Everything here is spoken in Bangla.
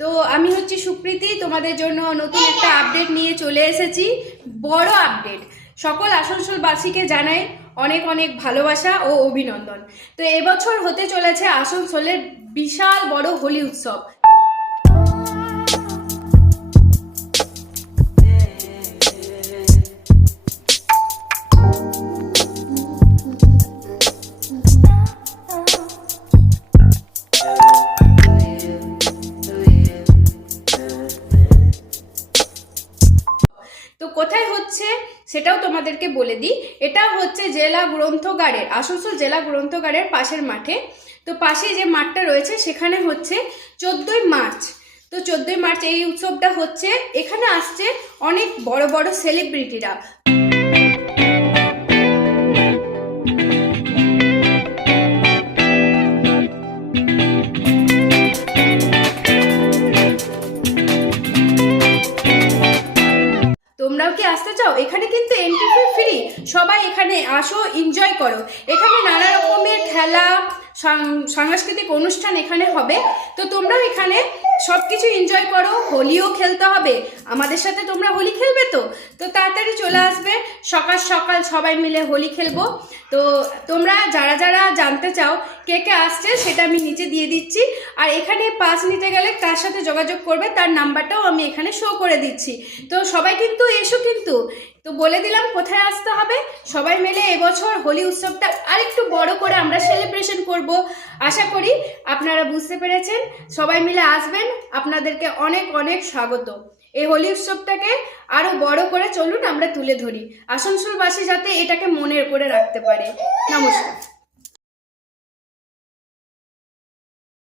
তো আমি হচ্ছি সুপ্রীতি, তোমাদের জন্য নতুন একটা আপডেট নিয়ে চলে এসেছি, বড় আপডেট। সকল আসানসোলবাসীকে জানাই অনেক অনেক ভালোবাসা ও অভিনন্দন। তো এবছর হতে চলেছে আসানসোলের বিশাল বড় হোলি উৎসব। তো কোথায় হচ্ছে সেটাও তোমাদেরকে বলে দিই। এটা হচ্ছে জেলা গ্রন্থাগারের, আসানসোল জেলা গ্রন্থাগারের পাশের মাঠে। তো পাশে যে মাঠটা রয়েছে সেখানে হচ্ছে 14ই মার্চ। তো 14ই মার্চ এই উৎসবটা হচ্ছে। এখানে আসছে অনেক বড় বড় সেলিব্রিটিরা। তোমরাও কি আসতে চাও? এখানে কিন্তু এন্ট্রি ফ্রি, সবাই এখানে আসো, এনজয় করো। এখানে নানা রকমের খেলা, সাংস্কৃতিক অনুষ্ঠান এখানে হবে। তো তোমরাও এখানে সব কিছু এনজয় করো। হোলিও খেলতে হবে আমাদের সাথে, তোমরা হোলি খেলবে তো তাড়াতাড়ি চলে আসবে। সকাল সকাল সবাই মিলে হোলি খেলবো। তো তোমরা যারা যারা জানতে চাও কে কে আসছে সেটা আমি নিচে দিয়ে দিচ্ছি। আর এখানে পাস নিতে গেলে কার সাথে যোগাযোগ করবে তার নাম্বারটাও আমি এখানে শো করে দিচ্ছি। তো সবাই কিন্তু এসো। কিন্তু তো বলে দিলাম কোথায় আসতে হবে। সবাই মিলে এবছর হোলি উৎসবটা আরেকটু বড় করে আমরা সেলিব্রেশন করব। আশা করি আপনারা বুঝতে পেরেছেন। সবাই মিলে আসবেন, আপনাদেরকে অনেক অনেক স্বাগত। এই হোলি উৎসবটাকে আরো বড় করে চলুন আমরা তুলে ধরি, আসানসোলবাসী যাতে এটাকে মনে করে রাখতে পারে। নমস্কার।